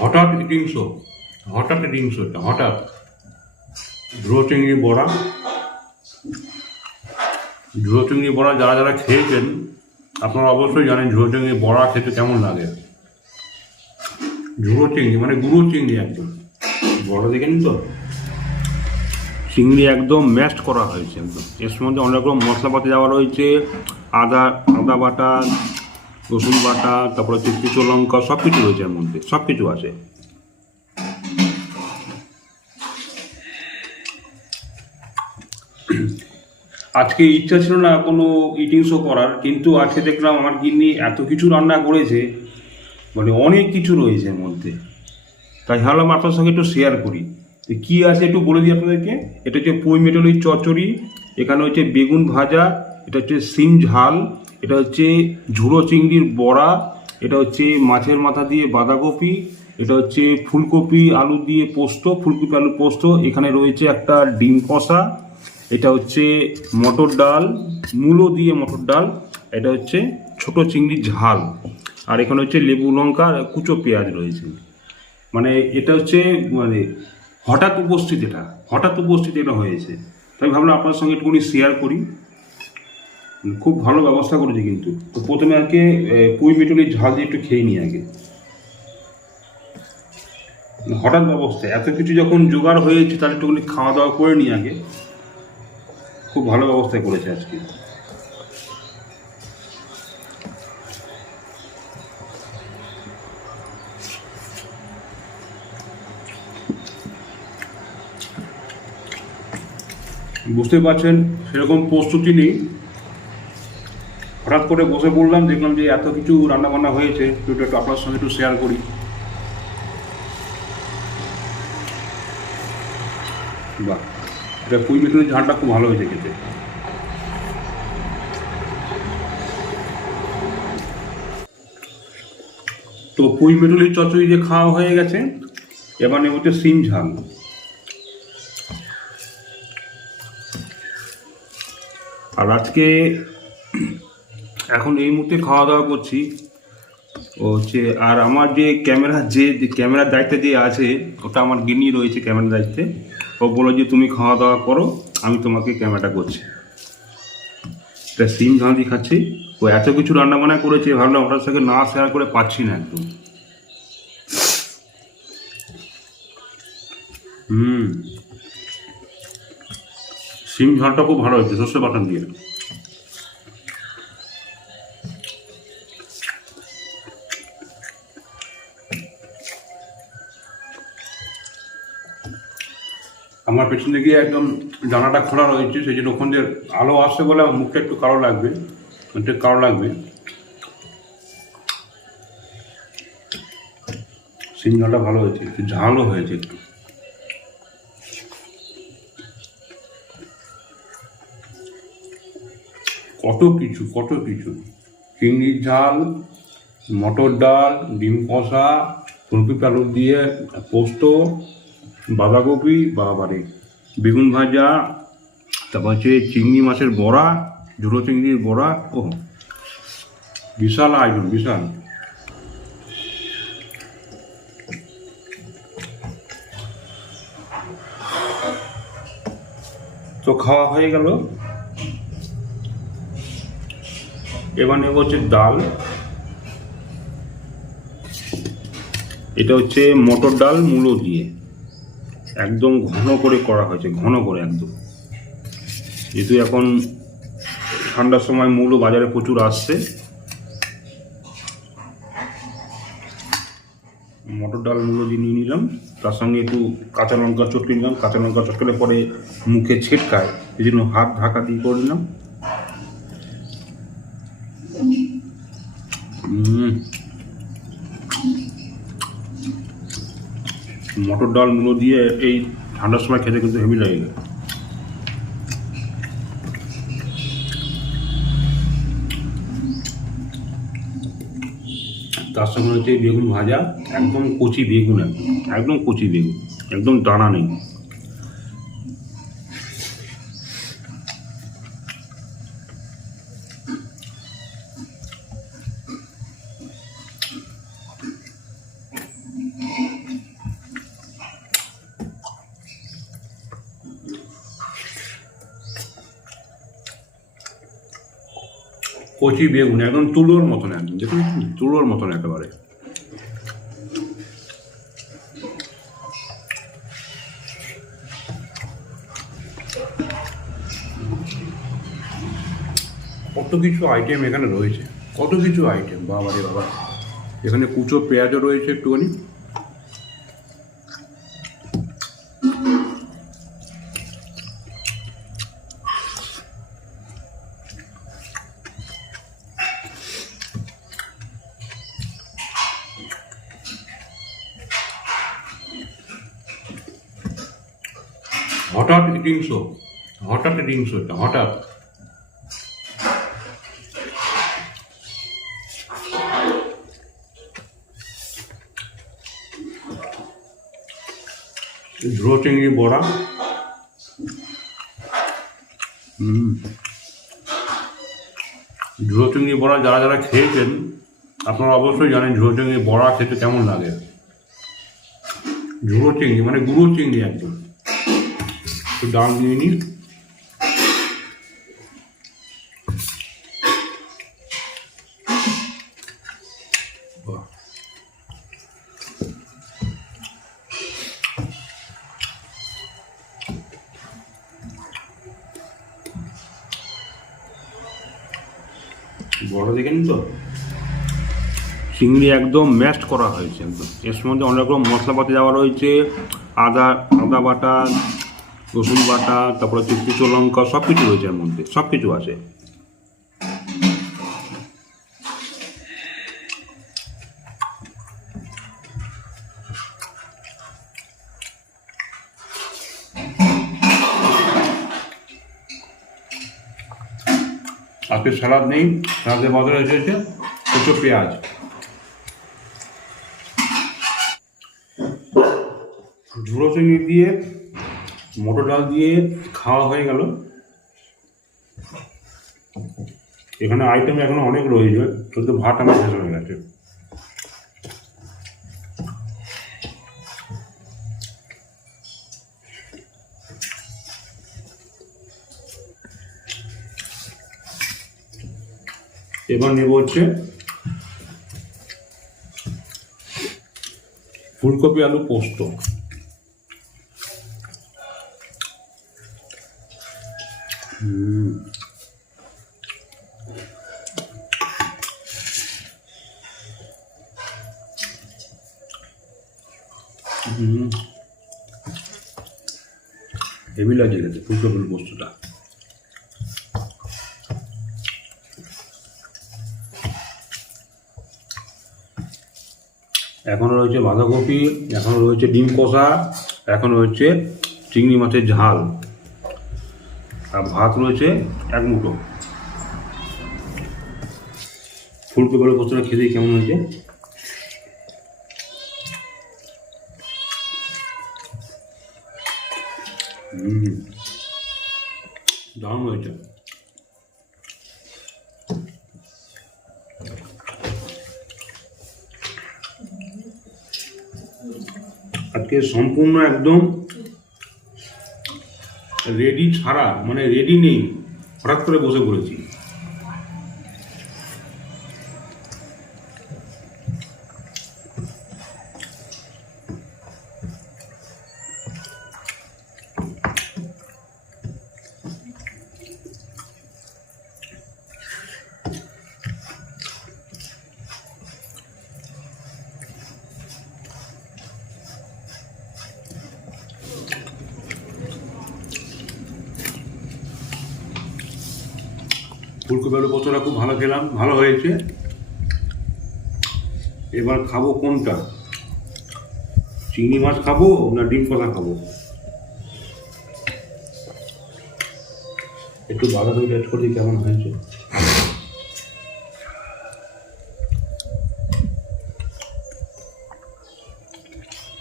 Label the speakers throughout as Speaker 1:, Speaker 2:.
Speaker 1: হঠাৎ eating show হঠাৎ eating show এটা হঠাৎ ঝুড়ো চিংড়ি বড়া ঝুড়ো চিংড়ি বড়া যারা যারা খেয়েছেন, আপনারা অবশ্যই জানেন ঝুড়ো চিংড়ি বড়া খেতে কেমন লাগে। ঝুড়ো চিংড়ি মানে গুঁড়ো চিংড়ি একদম। বড় দেখেন তো? চিংড়ি একদম ম্যাশড করা হয়েছে একদম। এর মধ্যে অনেক রকম মশলাপাতি দেওয়া রয়েছে, আদা আদা বাটা রসুন বাটা, তারপরে হচ্ছে কুচো লঙ্কা সব কিছু রয়েছে এর মধ্যে সব কিছু আছে। আজকে ইচ্ছা ছিল না কোনো ইটিং শো করার, কিন্তু আজকে দেখলাম আমার গিন্নি এত কিছু রান্না করেছে মানে অনেক কিছু রয়েছে এর মধ্যে। তাই ভাবলাম আপনার সঙ্গে একটু শেয়ার করি। কী আছে একটু বলে দিই আপনাদেরকে? এটা হচ্ছে পুঁই মেটলির চচ্চড়ি, এখানে হচ্ছে বেগুন ভাজা, এটা হচ্ছে সিম ঝাল এটা হচ্ছে ঝুড়ো চিংড়ির বড়া, এটা হচ্ছে মাছের মাথা দিয়ে বাঁধাকপি, এটা হচ্ছে ফুলকপি আলু দিয়ে পোস্ত, ফুলকপি আলু পোস্ত, এখানে রয়েছে একটা ডিম কষা, এটা হচ্ছে মটর ডাল, মূলো দিয়ে মটর ডাল, এটা হচ্ছে ছোট চিংড়ির ঝাল, আর এখানে হচ্ছে লেবু লঙ্কা আর কুচো পেঁয়াজ রয়েছে। মানে এটা হচ্ছে মানে হঠাৎ উপস্থিত এটা, হঠাৎ উপস্থিত এটা হয়েছে। তাই ভাবলাম আপনার সঙ্গে একটুখানি শেয়ার করি। খুব ভালো ব্যবস্থা করেছে কিন্তু। তো প্রথমে আগে পুঁই মিটুলির ঝাল দিয়ে একটু খেয়ে নিই আগে। মানে হঠাৎ ব্যবস্থা, এত কিছু যখন জোগাড় হয়েছে, তাহলে একটুখানি খাওয়া দাওয়া করে নিই আগে। খুব ভালো ব্যবস্থা করেছে আজকে। বুঝতে পারছেন, সেরকম প্রস্তুতি নেই। হঠাৎ করে বসে পড়লাম, দেখলাম যে এত কিছু রান্না বান্না হয়েছে একটু একটু আপনার সঙ্গে একটু শেয়ার করি। বাহ, এটা পুঁই মিটুরির ঝালটা খুব ভালো হয়েছে খেতে। তো পুঁই মেটুলির চচ্চড়ি যে খাওয়া হয়ে গেছে, এবার নেব হচ্ছে সিম ঝাল। আর আজকে এখন এই মুহূর্তে খাওয়া দাওয়া করছি। ও হচ্ছে, আর আমার যে ক্যামেরা, যে ক্যামেরার দায়িত্বে যে আছে, ওটা আমার গিনি রয়েছে ক্যামেরার দায়িত্বে। ও বলো যে, তুমি খাওয়া দাওয়া করো, আমি তোমাকে ক্যামেরাটা করছি। তা সিম দিয়ে খাচ্ছি। ও এত কিছু রান্না বান্না করেছে, ভাবলাম ওটার সঙ্গে না শেয়ার করে পাচ্ছি না একদম। হুম। সিম ঝালটা খুব ভালো হয়েছে, সর্ষে বাটান দিয়ে। আমার পেছনে গিয়ে একদম জানাটা খোলা রয়েছে, সেই জন্য ওখান দিয়ে আলো আসছে বলে আমার মুখটা একটু কালো লাগবে একটু কালো লাগবে। সিগনালটা ভালো হয়েছে, একটু ঝালও হয়েছে একটু। কত কিছু কত কিছু। চিংড়ির ঝাল, মটর ডাল, ডিম কষা, ফুলকপি আলু দিয়ে পোস্ত বাঁধাকপি বাবারে বেগুন ভাজা, তারপর হচ্ছে চিংড়ি মাছের বড়া ঝুড়ো চিংড়ির বড়া ও বিশাল আয়োজন, বিশাল। তো খাওয়া হয়ে গেল। এবার নেব হচ্ছে ডাল। এটা হচ্ছে মটর ডাল, মূলো দিয়ে। একদম ঘন করে করা হয়েছে, ঘন করে একদম। যেহেতু এখন ঠান্ডার সময় মূলো বাজারে প্রচুর আসছে। মটর ডাল মূলো দিয়ে নিয়ে নিলাম, তার সঙ্গে একটু কাঁচা লঙ্কা চটকে নিলাম। কাঁচা লঙ্কা চটকালে পরে মুখে ছিটকায়, এই জন্য হাত ঢাকা দিয়ে করে নিলাম হুম মটর ডাল, মুলো দিয়ে এই ঠান্ডার সময় খেতে কিন্তু হেভি লাগে। তার সঙ্গে হচ্ছে বেগুন ভাজা, একদম কচি বেগুন একদম কচি বেগুন, একদম দানা নেই। কচি বেগুন একদম তুলোর মতন একদম, দেখুন তুলোর মতন একেবারে। কত কিছু আইটেম এখানে রয়েছে, কত কিছু আইটেম বাবা রে বাবা। এখানে কুচো পেঁয়াজও রয়েছে একটুখানি। হঠাৎ ইটিং শো হঠাৎ ইটিং শো এটা হঠাৎ। ঝুড়ো চিংড়ি বড়া। হুম। ঝুড়ো চিংড়ি বড়া যারা যারা খেয়েছেন, আপনারা অবশ্যই জানেন ঝুড়ো চিংড়ি বড়া খেতে কেমন লাগে। ঝুড়ো চিংড়ি মানে গুঁড়ো চিংড়ি একদম। একটু ডাল নিয়ে নিই। বড় দেখেন তো চিংড়ি একদম ম্যাশড করা হয়েছে একদম এর মধ্যে অনেক রকম মশলাপাতি দেওয়া রয়েছে, আদা আদা বাটা রসুন বাটা, তারপরে হচ্ছে কুচো লঙ্কা সব কিছু রয়েছে এর মধ্যে সব কিছু আছে। আজকে নেই স্যালাদের বদলে এসেছে কুচো পেঁয়াজ। ঝুড়ো চিংড়ি দিয়ে মটর ডাল দিয়ে খাওয়া হয়ে গেল। এখানে আইটেম এখনও অনেক রয়েছে কিন্তু ভাত আমার শেষ হয়ে গেছে। এবার নেব হচ্ছে ফুলকপি আলু পোস্ত। হেভি লাগছে খেতে ফুলকপি আলু পোস্তটা এখনও রয়েছে বাঁধাকপি এখনও রয়েছে ডিম কষা, এখন রয়েছে চিংড়ি মাছের ঝাল আর ভাত রয়েছে এক মুঠো। ফুলকপি আলু পোস্তটা খেতে কেমন হয়েছে হুম দারুণ হয়েছে আজকে সম্পূর্ণ একদম রেডি ছাড়া মানে রেডি নেই হঠাৎ করে বসে পড়েছি। ফুলকপি আলু পোস্তটা খুব ভালো খেলাম, ভালো হয়েছে। এবার খাব কোনটা? চিংড়ি মাছ খাব না ডিম কষা খাব? একটু বাঁধাকপি টেস্ট করে কেমন হয়েছে?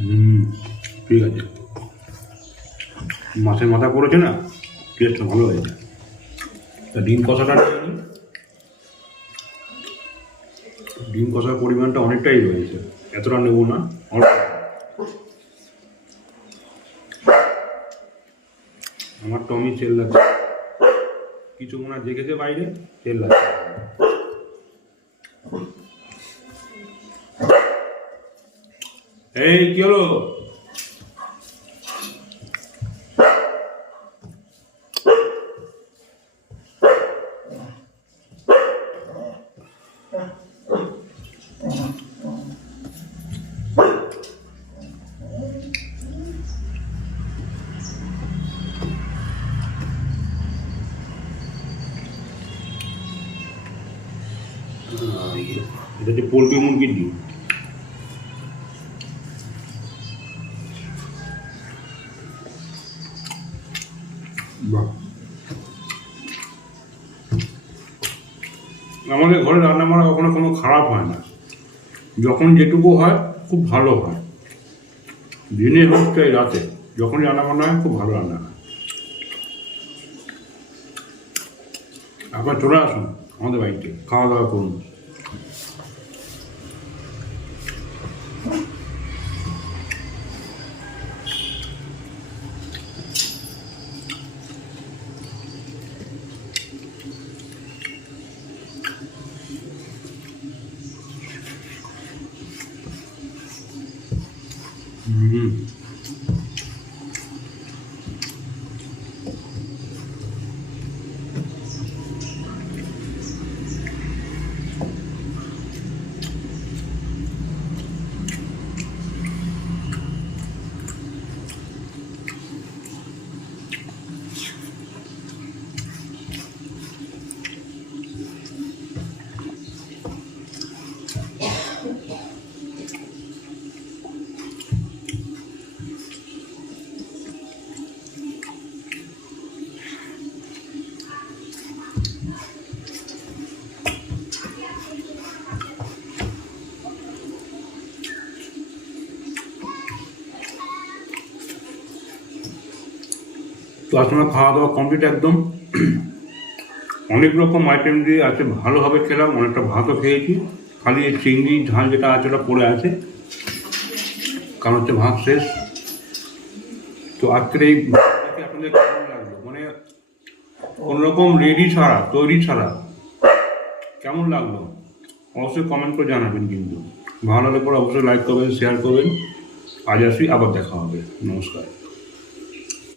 Speaker 1: হুম, ঠিক আছে। মাছের মাথা পড়েছে না? টেস্টটা ভালো হয়েছে। ডিম কষাটা ডিম কষার পরিমাণটা অনেকটাই রয়েছে। এতটা নেব না আমার টমি চেল লাগছে। কিছু মনে হয় দেখেছে বাইরে, তেল লাগছে। এই, কি হলো? এটা পোলট্রি মুরগির ডিম আমাদের ঘরে রান্না বান্না কখনো কোনো খারাপ হয় না। যখন যেটুকু হয়, খুব ভালো হয়। দিনে হোক চাই রাতে যখন রান্না বান্না হয়, খুব ভালো রান্না হয়। আপনার চলে আসুন আমাদের বাড়িতে, খাওয়া দাওয়া করুন হুম আপনার খাওয়া দাওয়া কমপ্লিট একদম। অনেক রকম আইটেম দিয়ে আছে ভালোভাবে খেলাম, অনেকটা ভাতও খেয়েছি। খালি এই চিংড়ি, ঝাল যেটা আছে ওটা পড়ে আছে। কারণ হচ্ছে ভাত শেষ। তো আজকের এই আপনাদের কেমন লাগল? মানে কোনোরকম রেডি ছাড়া, তৈরি ছাড়া কেমন লাগল? অবশ্যই কমেন্ট করে জানাবেন কিন্তু। ভালো লাগলে পরে অবশ্যই লাইক করবেন শেয়ার করবেন। আজ আসি, আবার দেখা হবে। নমস্কার।